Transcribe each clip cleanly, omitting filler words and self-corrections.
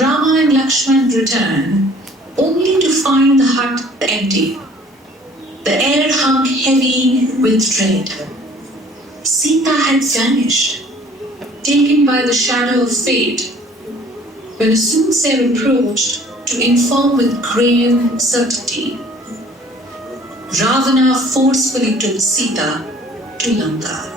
Rama and Lakshman return only to find the hut empty. The air hung heavy with dread. Sita had vanished, taken by the shadow of fate. When a soothsayer approached to inform with grave certainty, Ravana forcefully took Sita to Lanka.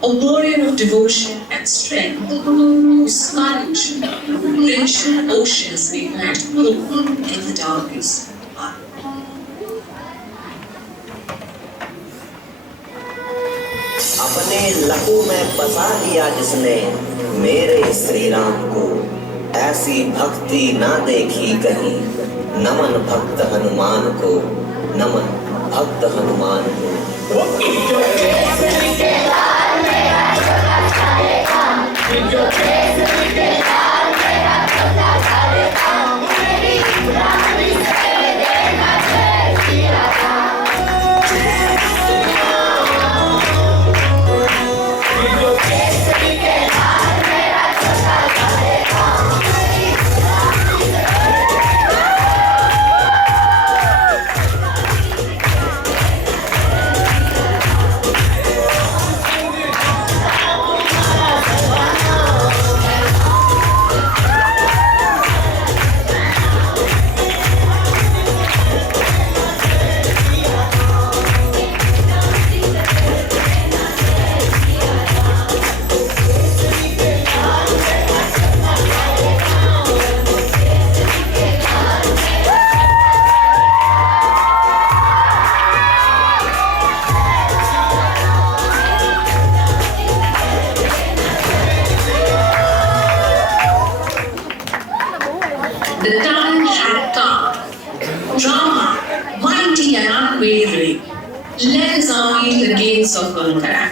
A warrior of devotion and strength, whose courage rich oceans may find hope in the darkest hour. अपने लहू में बसा लिया जिसने मेरे श्री राम को, ऐसी भक्ति ना देखी कहीं। नमन भक्त हनुमान को, नमन भक्त हनुमान को। The time had come. Rama, mighty and unwavering, led his army to the gates of Lanka.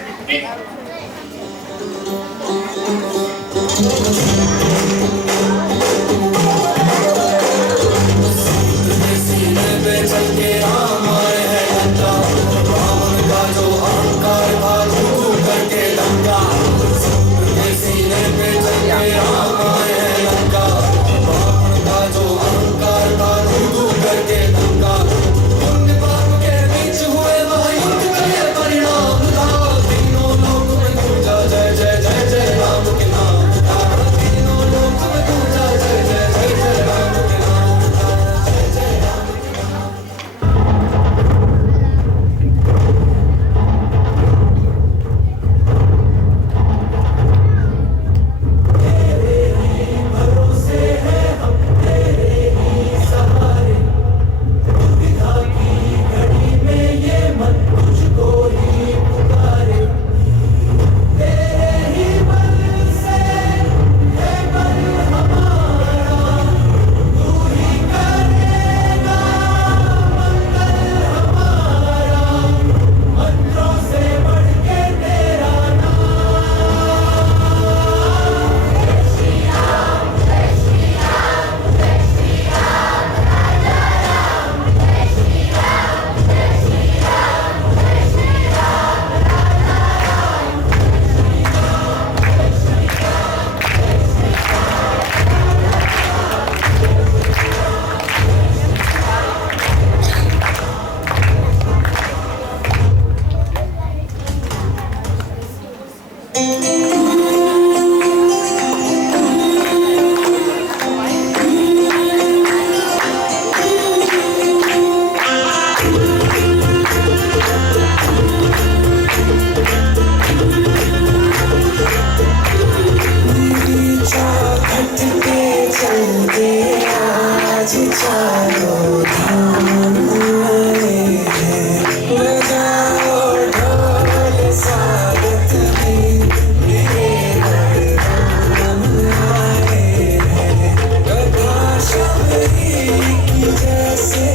से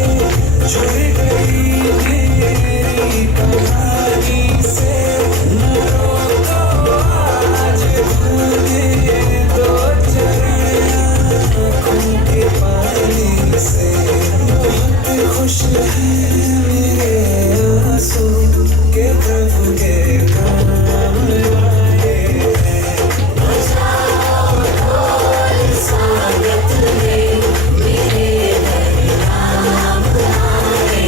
जुड़ गई मेरी कहानी से न रोको आज धोने दो चरण आँखों के पानी से बहुत खुश है मेरे आंसू के प्रभु के काम आए हैं स्वागत में मेरे नाम आए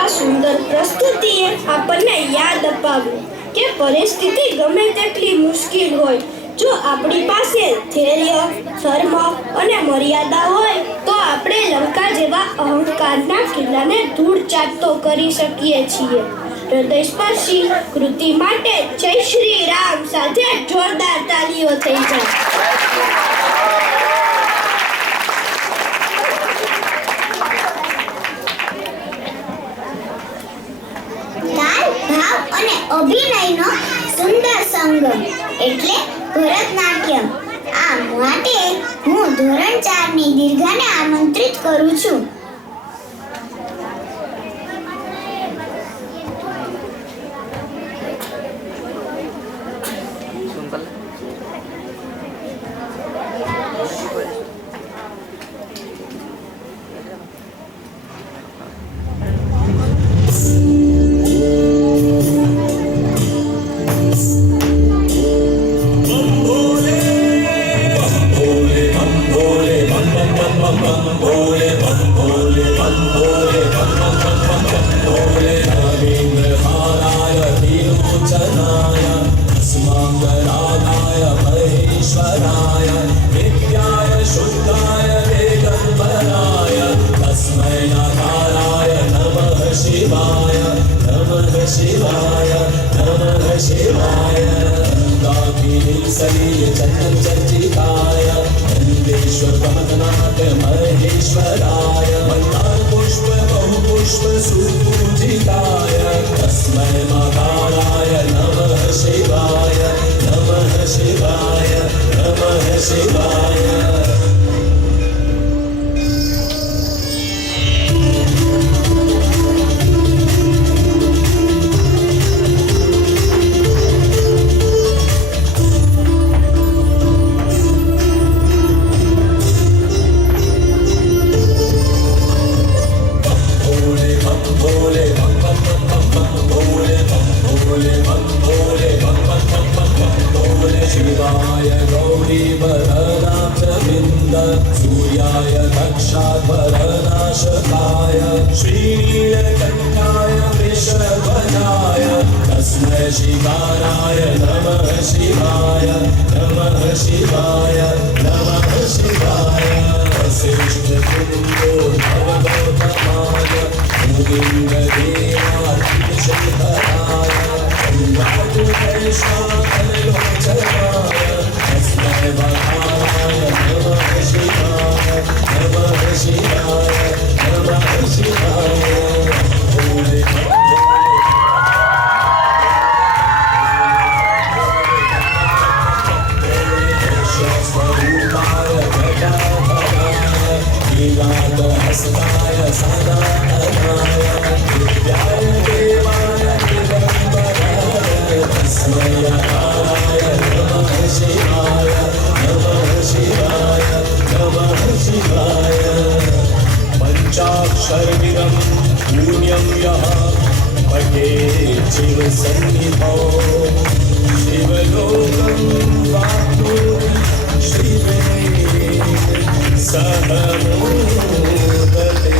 આ સુંદર પ્રસ્તુતિએ આપણને યાદ અપાવ્યું કે પરિસ્થિતિ ગમે તેટલી મુશ્કેલ હોય, જો આપણી પાસે ધૈર્ય, ધર્મ અને મર્યાદા હોય તો આપણે લંકા જેવા અહંકારના કિલ્લાને ધૂળ ચાટતો કરી શકીએ છીએ. હૃદયસ્પર્શી કૃતિ માટે જય શ્રી રામ સાથે જોરદાર તાલીઓ થઈ જાય. તાલ, ભાવ અને અભિનયનો સુંદર સંગમ એટલે ભરતનાટ્યમ. આ માટે હું ધોરણ 4 ની દીર્ઘાને આમંત્રિત કરું છું. पंचाक्षरविदं पुण्यं यः पठेत् शिवसन्निधौ शिवलोकं वाप्नोति शिवेन सह मोदते।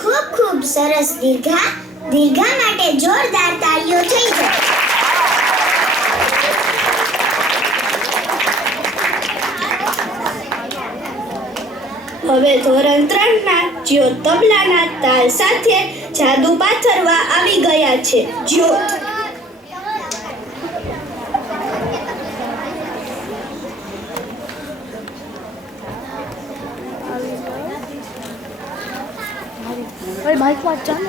ખૂબ ખૂબ સરસ દીર્ઘા. દીર્ઘા માટે જોરદાર હવે ધોરણ 3ના જ્યોત તબલાના તાલ સાથે જાદુ પાથરવા આવી ગયા છે. જ્યોત बाइक में चल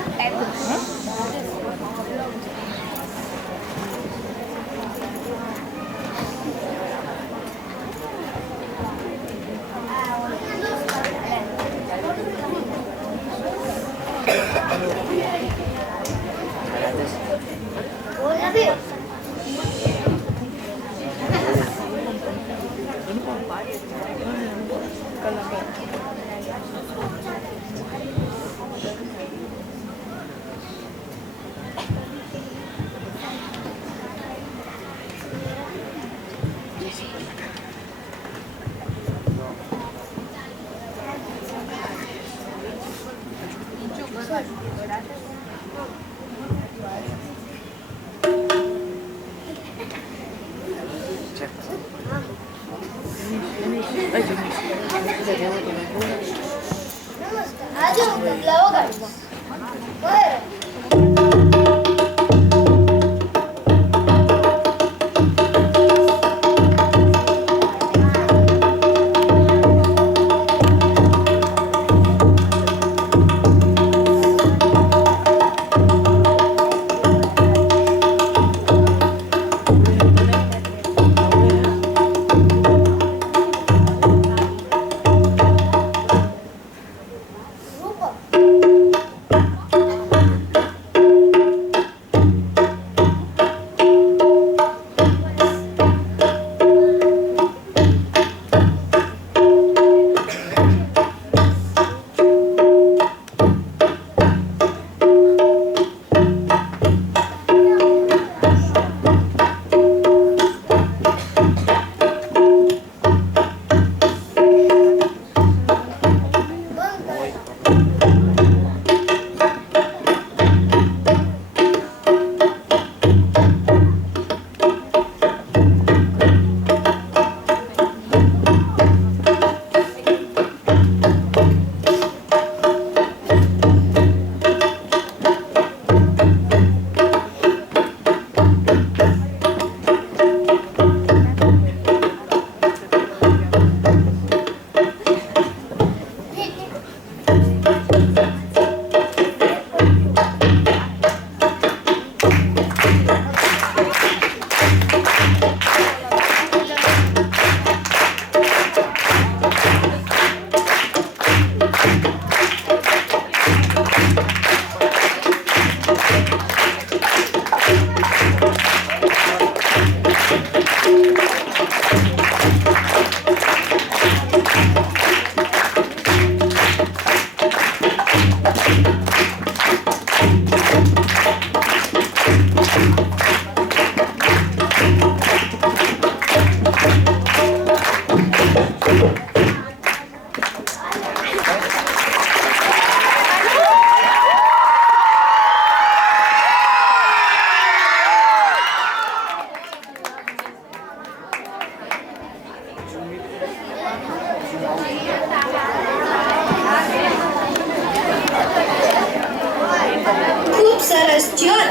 સરસ જ્યોત.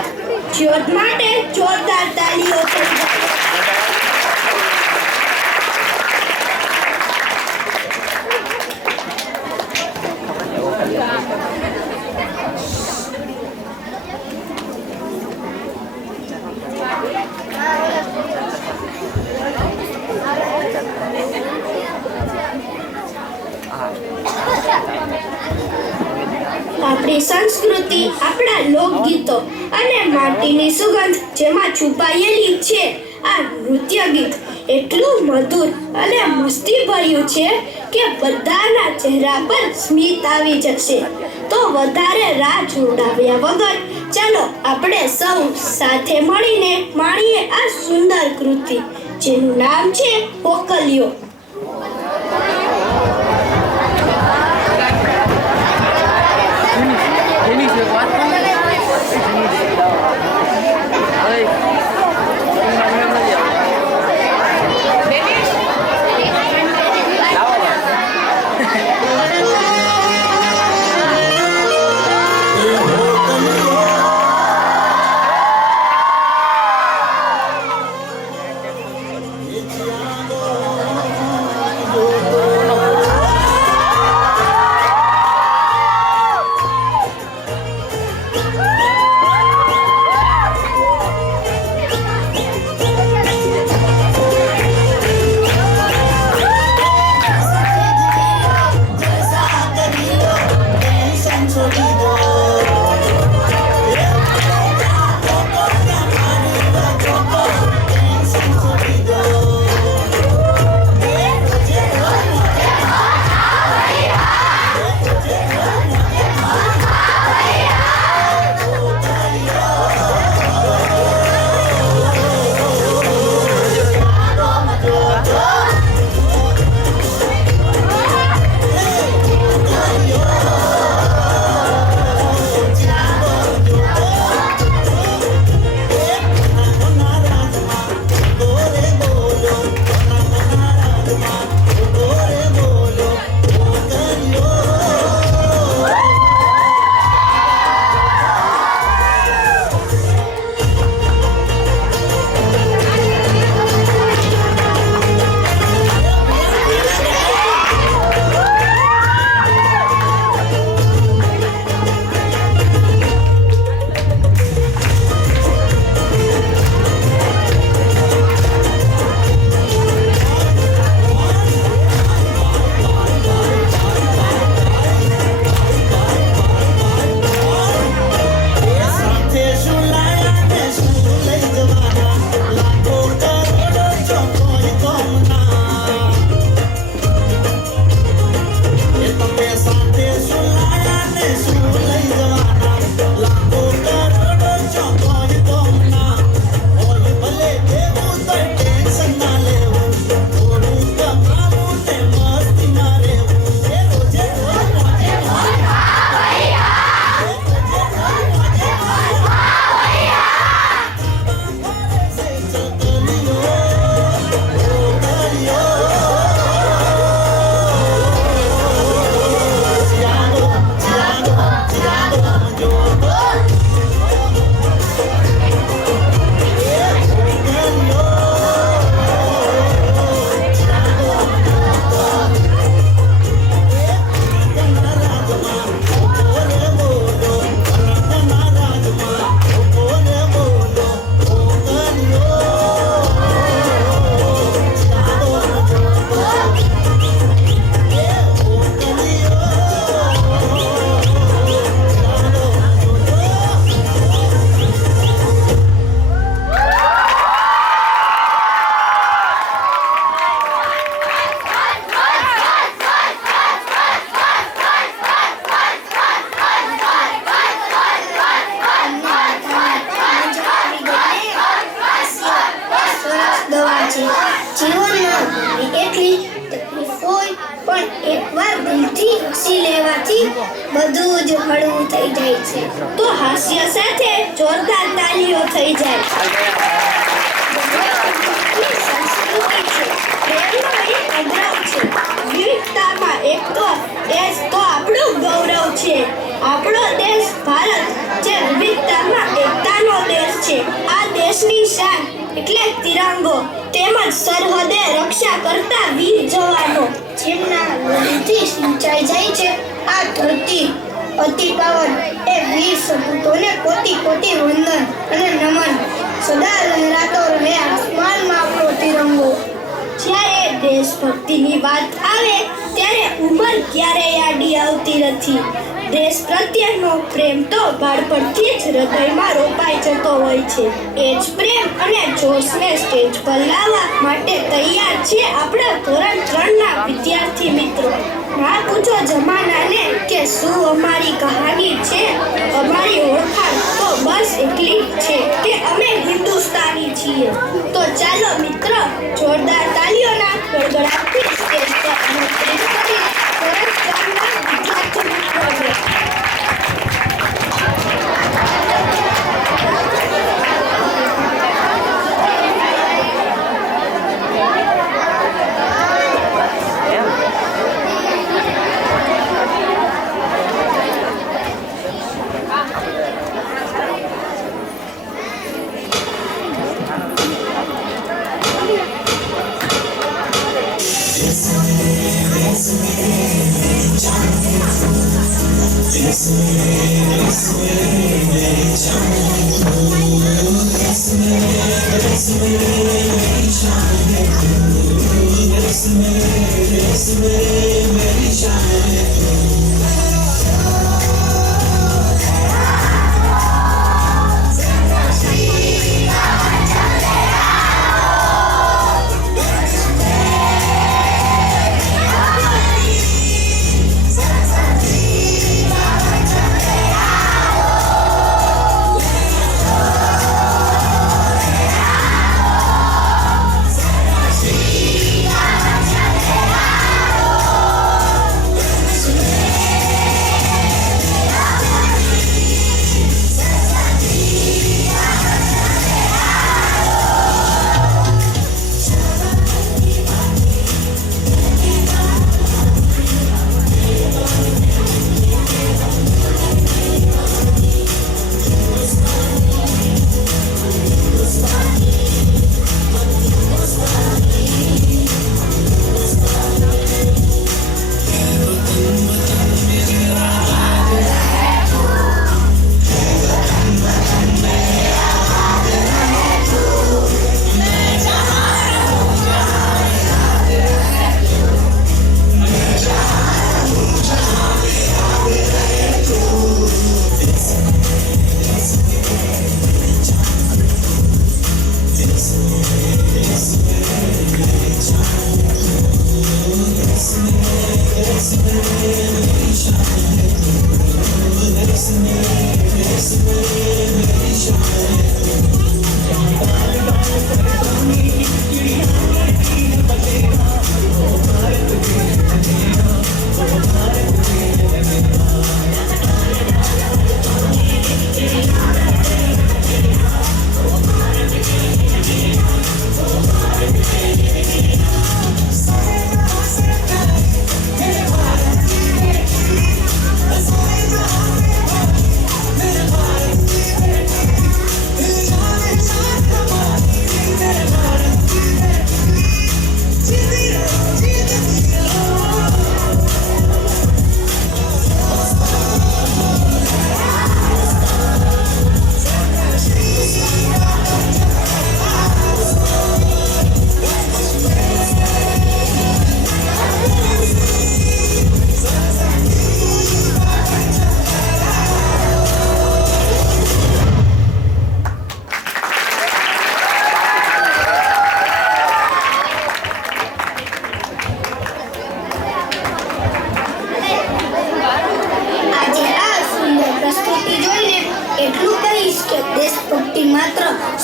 જ્યોત માટે જોરદાર તાળીઓ થઈ જાય. આપણી સંસ્કૃતિ, આપણા લોકગીતો અને માટીની સુગંધ જેમાં છુપાયેલી છે આ નૃત્ય ગીત એટલું મધુર અને મસ્તીભર્યું છે કે બધાના ચહેરા પર સ્મિત આવી જશે. તો વધારે રાહ જોડાવ્યા વગર ચાલો આપણે સૌ સાથે મળીને માણીએ આ સુંદર કૃતિ જેનું નામ છે પોકલિયો. છે. જીવનમાં એટલી તકલીફ હોય પણ એકવાર દિલથી હસી લેવાથી બધું જ હળવું થઈ જાય છે. તો હાસ્ય સાથે જોરદાર તાલીઓ થઈ જાય. સંસ્કૃતિ છે, પ્રેમનો એક અગ્રવ છે, વિવિધતામાં એકતો એ જ તો આપણું ગૌરવ છે. આપણો દેશ ભારત જે વિવિધતામાં એકતાનો દેશ છે. આ દેશની શાન એટલે તિરંગો તેમજ સરહદે રક્ષા કરતા વીર જવાનો જેમના લોહીથી સિંચાઈ જાય છે આ ધરતી અતિ પાવન એ વીર સપૂતોને કોટી કોટી વંદન અને નમન. સદા લહેરાતો રહે આસમાનમાં આપણો તિરંગો. જ્યારે દેશભક્તિની વાત આવે ત્યારે ઉંમર ક્યારેય આડી આવતી નથી. દેશ પ્રત્યેનો પ્રેમ તો બાળપણથી જ હૃદયમાં રોપાઈ જતો હોય છે. એ જ પ્રેમ અને જોશને સ્ટેજ પર લાવવા માટે તૈયાર છે આપણા ધોરણ 3ના વિદ્યાર્થી મિત્રો. ના પૂછો જમાનાને કે શું અમારી કહાની છે. અમારી ઓળખાણ તો બસ એટલી જ છે કે અમે હિન્દુસ્તાની છીએ. તો ચાલો મિત્ર, જોરદાર તાલીઓના ગડગડાટથી સ્ટેજ પર આમંત્રિત કરી ધોરણ 3ના વિદ્યાર્થી મિત્રોને.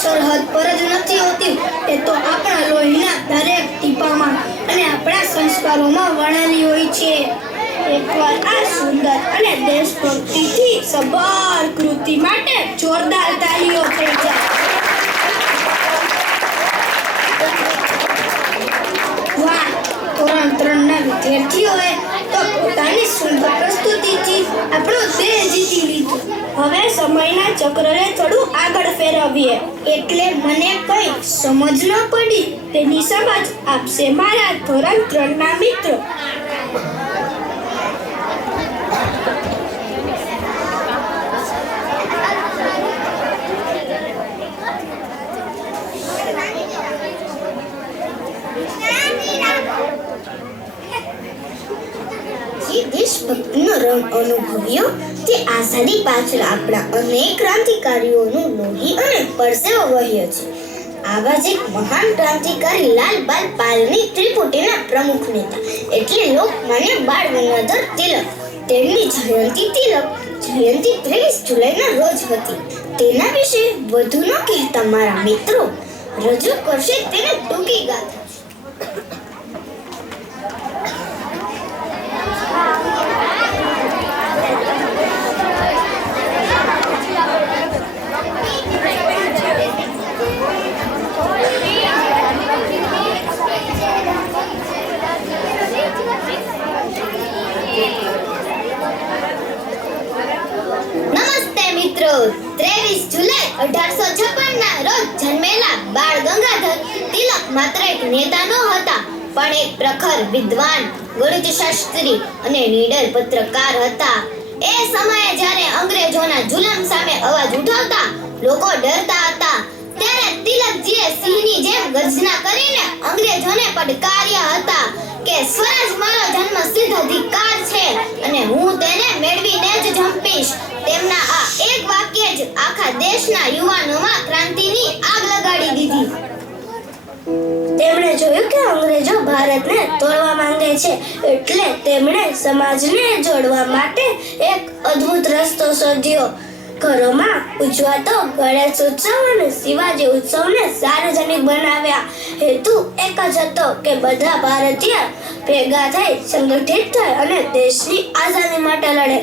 સરહદ પર જ નથી હોતી, એ તો આપણા લોહીના દરેક ટીપામાં અને આપણા સંસ્કારોમાં વણેલી હોય છે. એકવાર આ સુંદર અને દેશભક્તિથી સભર કૃતિ માટે જોરદાર તાળીઓ થઈ જાય. વાહ, ધોરણ 3 ના વિદ્યાર્થીઓએ તો પોતાની સુંદર પ્રસ્તુતિથી આપણો દેશ જીતી લીધો. હવે સમયના ચક્રને થોડું આગળ ફેરવીએ. એટલે મને કઈ સમજ ન પડી તેની સમજ આપશે મારા ધોરણ 3 ના મિત્રો. દેશભક્તિનો રંગ અનુભવ્યો તે આઝાદી પાછળ આપણા અનેક ક્રાંતિકારીઓનું લોહી અને પરસેવો વહ્યો છે. આવા જ એક મહાન ક્રાંતિકારી લાલબાલ પાલની ત્રિપુટીના પ્રમુખ નેતા એટલે લોકમાન્ય બાળ ગંગાધર તિલક. તેમની જયંતિ 23 જુલાઈના રોજ હતી. તેના વિશે વધુ ન કહેતા મારા મિત્રો રજૂ કરશે તેને ટૂંકી ગાથા. નમસ્તે મિત્રો, 23 જુલાઈ 1856 ના રોજ જન્મેલા બાળ ગંગાધર તિલક માત્ર એક નેતા ન હતા, પણ એક પ્રખર વિદ્વાન, ગણિતશાસ્ત્રી અને નીડર પત્રકાર હતા. એ સમયે જ્યારે અંગ્રેજોના જુલમ સામે અવાજ ઉઠાવતા લોકો ડરતા હતા, ત્યારે તિલકજીએ સિંહની જેમ ગર્જના કરીને અંગ્રેજોને પડકાર્યા હતા કે સ્વરાજ મારો જન્મસિદ્ધ અધિકાર છે અને હું તેને મેળવીને જ જંપીશ. તેમના આ એક વાક્ય જ આખા દેશના યુવાનોમાં ક્રાંતિની આગ લગાડી દીધી. તેમણે જોયું કે અંગ્રેજો ભારતને તોડવા માંગે છે, એટલે તેમણે સમાજને જોડવા માટે એક અદ્ભુત રસ્તો શોધ્યો. ઘરોમાં ઉજવાતો ગણેશ ઉત્સવ અને શિવાજી ઉત્સવને સાર્વજનિક બનાવ્યા. હેતુ એક જ હતો કે બધા ભારતીય ભેગા થઈ, સંગઠિત થઈ અને દેશની આઝાદી માટે લડે.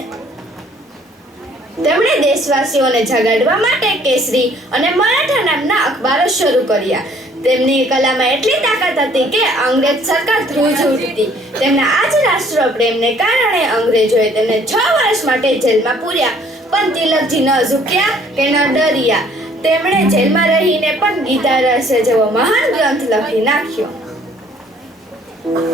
તેમણે દેશવાસીઓને જગાડવા માટે કેસરી અને મરાઠા નામના અખબારો શરૂ કર્યા. તેમની કલામાં એટલી તાકાત હતી કે અંગ્રેજ સરકાર ધ્રુજી ઉઠતી. તેમના આ જ રાષ્ટ્રપ્રેમને કારણે અંગ્રેજોએ તેમને 6 વર્ષ માટે જેલમાં પૂર્યા, પણ તિલકજી ન ઝૂક્યા કે ન ડર્યા. તેમણે જેલમાં રહીને પણ ગીતા રહસ્ય જેવો મહાન ગ્રંથ લખી નાખ્યો.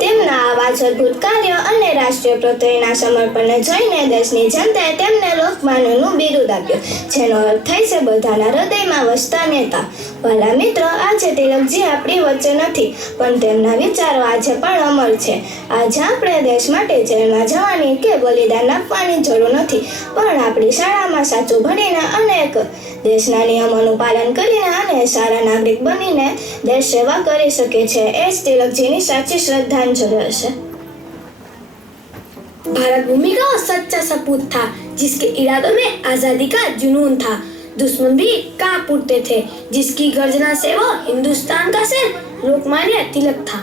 તેમના આવા જ અદ્ભુત કાર્યો અને રાષ્ટ્રીય પ્રત્યેના સમર્પણને જોઈને દેશની જનતાએ તેમને લોકમાન્યનું બિરુદ આપ્યું, જેનો અર્થ થાય છે બધાના હૃદયમાં વસતા નેતા. ભલા મિત્રો, આજે તિલકજી આપણી વચ્ચે નથી, પણ તેમના વિચારો આજે પણ અમર છે. આજે આપણે દેશ માટે જેલમાં જવાની કે બલિદાન આપવાની જરૂર નથી, પણ આપણી શાળામાં સાચું ભણીને અને એક દેશના નિયમોનું પાલન કરીને અને સારા નાગરિક બનીને દેશ સેવા કરી શકે છે. એ જ તિલકજીની સાચી श्रद्धांजलि है। भारत भूमि का वो सच्चा सपूत था जिसके इरादों में आजादी का जुनून था। दुश्मन भी कांप उठते थे जिसकी गर्जना से वो हिंदुस्तान का सिर लोकमान्य तिलक था।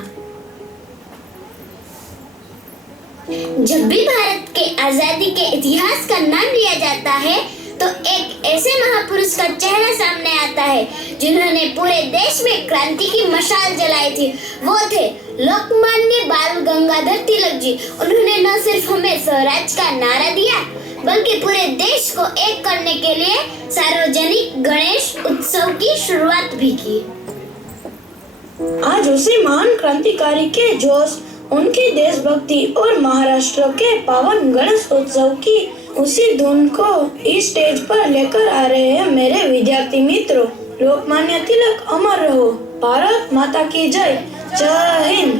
जब भी भारत के आजादी के इतिहास का नाम लिया जाता है तो एक ऐसे महापुरुष का चेहरा सामने आता है जिन्होंने पूरे देश में क्रांति की मशाल जलाई थी। वो थे लोकमान्य बाल गंगाधर तिलक जी। उन्होंने न सिर्फ हमें स्वराज का नारा दिया बल्कि पूरे देश को एक करने के लिए सार्वजनिक गणेश उत्सव की शुरुआत भी की। आज उसी महान क्रांतिकारी के जोश, उनकी देशभक्ति और महाराष्ट्र के पावन गणेश उत्सव की उसी धुन को इस स्टेज पर लेकर आ रहे हैं मेरे विद्यार्थी मित्रों। लोकमान्य तिलक अमर रहो। भारत माता की जय। जय हिंद।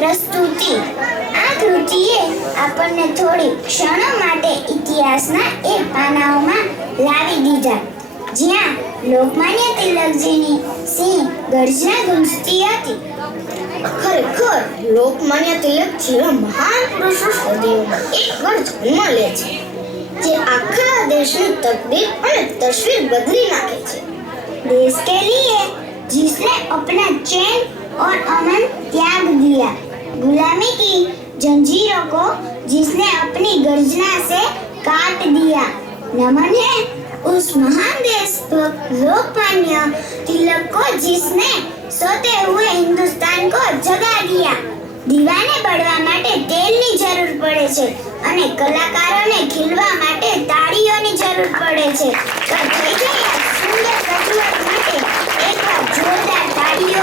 પ્રસ્તુતિ. આ કૃતિએ આપણને થોડી ક્ષણો માટે ઇતિહાસના એ પાનાઓમાં લાવી દીધા જ્યાં લોકમાન્ય તિલકજીની સિંહ ગર્જના ગુંજતી હતી. ખરેખર લોકમાન્ય તિલક જેવા મહાન પુરુષો સદીઓમાં એકવાર જન્મ લે છે જે આખા દેશની તકદીર અને તસવીર બદલી નાખે છે. देश के लिए जिसने अपना चैन और अमन त्याग दिया, गुलामी की जंजीरों को जिसने अपनी गर्जना से काट दिया, नमन है उस महान देशभक्त लोकमान्य तिलक को जिसने सोते हुए हिंदुस्तान को जगा दिया. દીવાને બળવા માટે તેલની જરૂર પડે છે અને કલાકારોને ખીલવા માટે તાળીઓની જરૂર પડે છે. તો થઈ ગઈ આ સુંદર રજૂઆત માટે એકવાર જોરદાર તાળીઓ.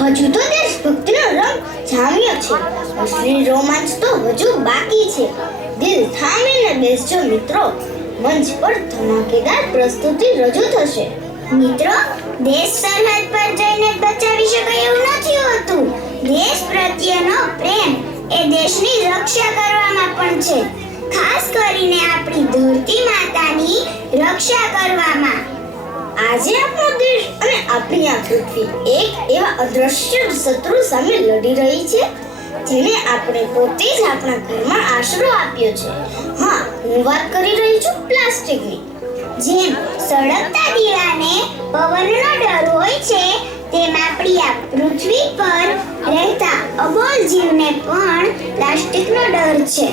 હજુ તો દેશભક્તિનો રંગ જામ્યો છે, અસલી રોમાંચ તો હજુ બાકી છે. દિલ થામીને બેસજો મિત્રો, મંચ પર ધમાકેદાર પ્રસ્તુતિ રજૂ થશે. મિત્રો, દેશ સરહદ પર જઈને બચાવી શકાય એવું નથી હોતું. દેશ પ્રત્યેનો પ્રેમ એ દેશની રક્ષા કરવામાં પણ છે, ખાસ કરીને આપણી ધરતી માતાની રક્ષા કરવામાં. આજે આપણો દેશ અને આપણી આ પૃથ્વી એક એવા અદ્રશ્ય શત્રુ સામે લડી રહી છે જેને આપણે પોતે જ આપણા ઘરમાં આશરો આપ્યો છે. હા, હું વાત કરી રહી છું પ્લાસ્ટિકની. જેમ સળગતા દીવાને પવનનો ડર હોય છે, તેમ આપણી આ પૃથ્વી પર રહેતા અબોલ જીવને પણ પ્લાસ્ટિકનો ડર છે.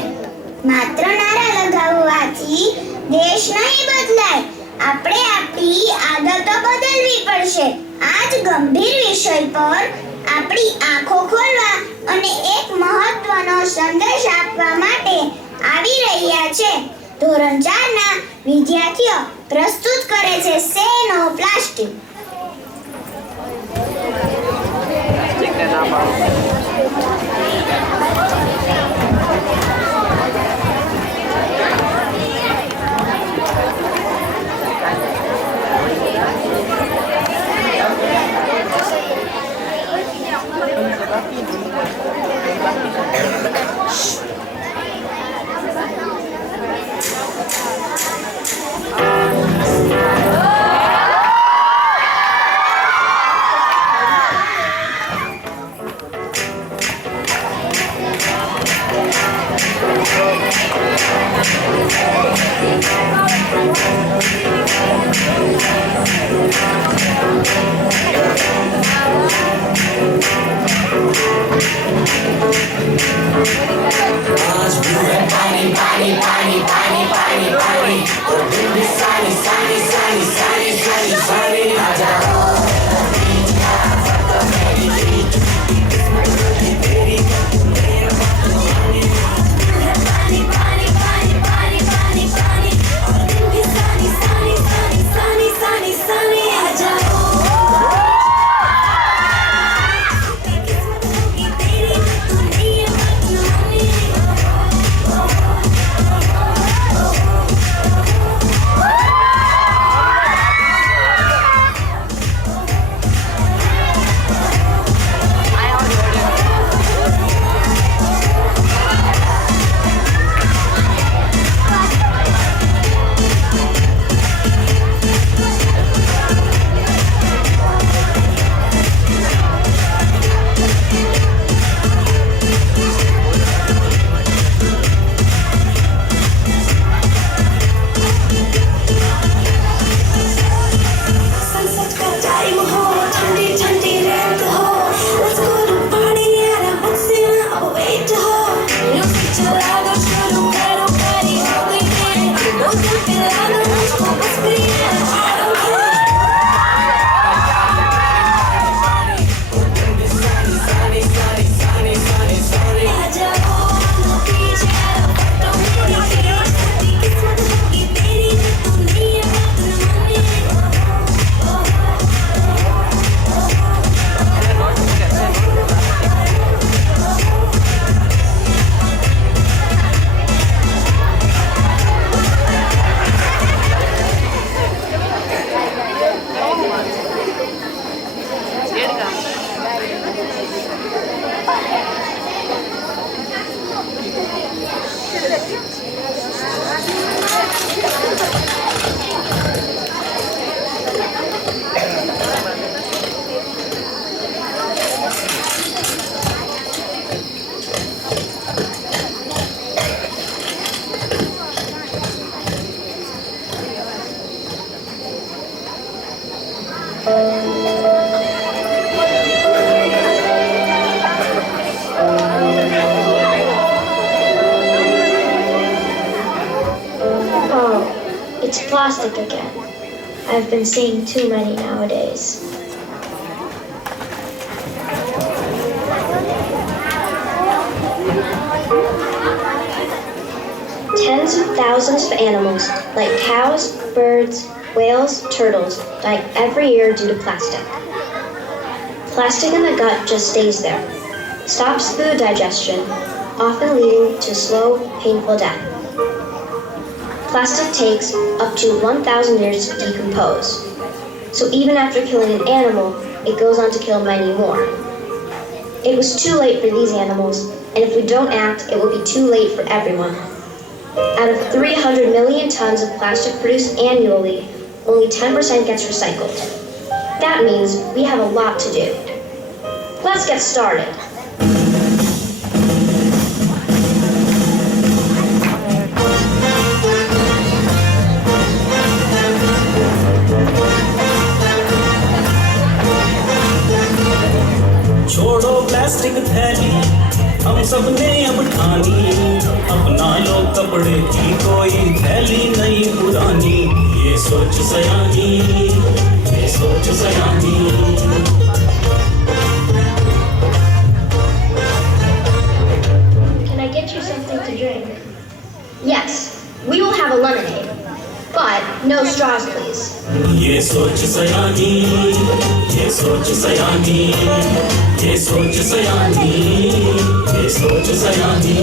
માત્ર નારા લગાવવાથી દેશ નહીં બદલાય, આપણે આપણી આદતો બદલવી પડશે. આ જ ગંભીર વિષય પર આપણી આંખો ખોલવા અને એક મહત્વનો સંદેશ આપવા માટે આવી રહ્યા છે ધોરણ 4 ના વિદ્યાર્થીઓ. પ્રસ્તુત કરે છે સે નો પ્લાસ્ટિક. आज भी है पानी पानी पानी पानी पानी पानी और दिन भी सानी सानी सानी सानी सानी सानी आ जाओ Oh, it's plastic again. I've been seeing too many nowadays. Tens of thousands of animals, like cows, birds, whales, turtles, die every year due to plastic. Plastic in the gut just stays there, stops food digestion, often leading to slow, painful death. Plastic takes up to 1,000 years to decompose. So even after killing an animal, it goes on to kill many more. It was too late for these animals, and if we don't act, it will be too late for everyone. Out of 300 million tons of plastic produced annually, only 10% gets recycled. That means we have a lot to do. Let's get started. छोड़ो प्लास्टिक थैली हम सब ने अब ठानी अपना लो कपड़े की कोई थैली नहीं पुरानी ये सोच सयानी ये सोच सयानी Can I get you something to drink? Yes, we will have a lemonade, but no straws, please. ये सोच सयानी ये सोच सयानी ये सोच सयानी ये सोच सयानी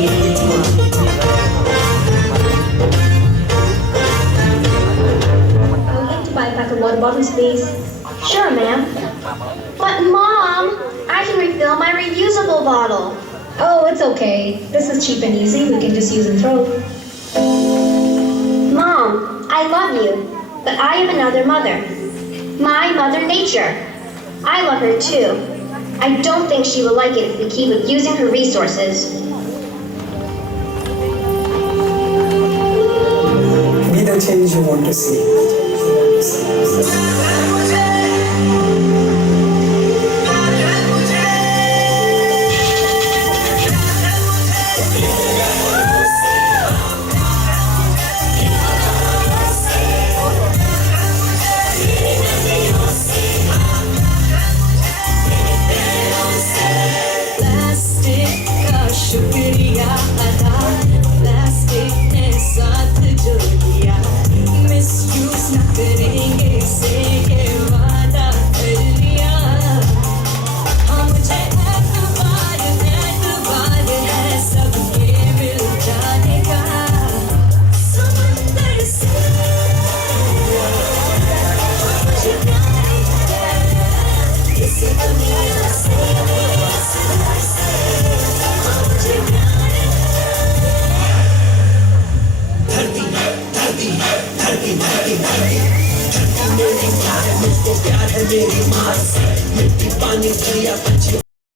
I would like to buy a pack of water bottles, please. Sure, ma'am. But, Mom, I can refill my reusable bottle. Oh, it's okay. This is cheap and easy. We can just use and throw. Mom, I love you, but I have another mother. My Mother Nature. I love her too. I don't think she will like it if we keep abusing her resources. Be the change you want to see. Plastic का शुक्रिया अदा प्लास्टिक ने साथ जो दिया मिसयूज न करेंगे इसे ये वादा कर लिया हाँ मुझे एतबार है सबके मिल जाने का समंदर से मुझे प्यार है इस दुनिया से मेरी माँ से मिट्टी पानी चिड़िया पंछी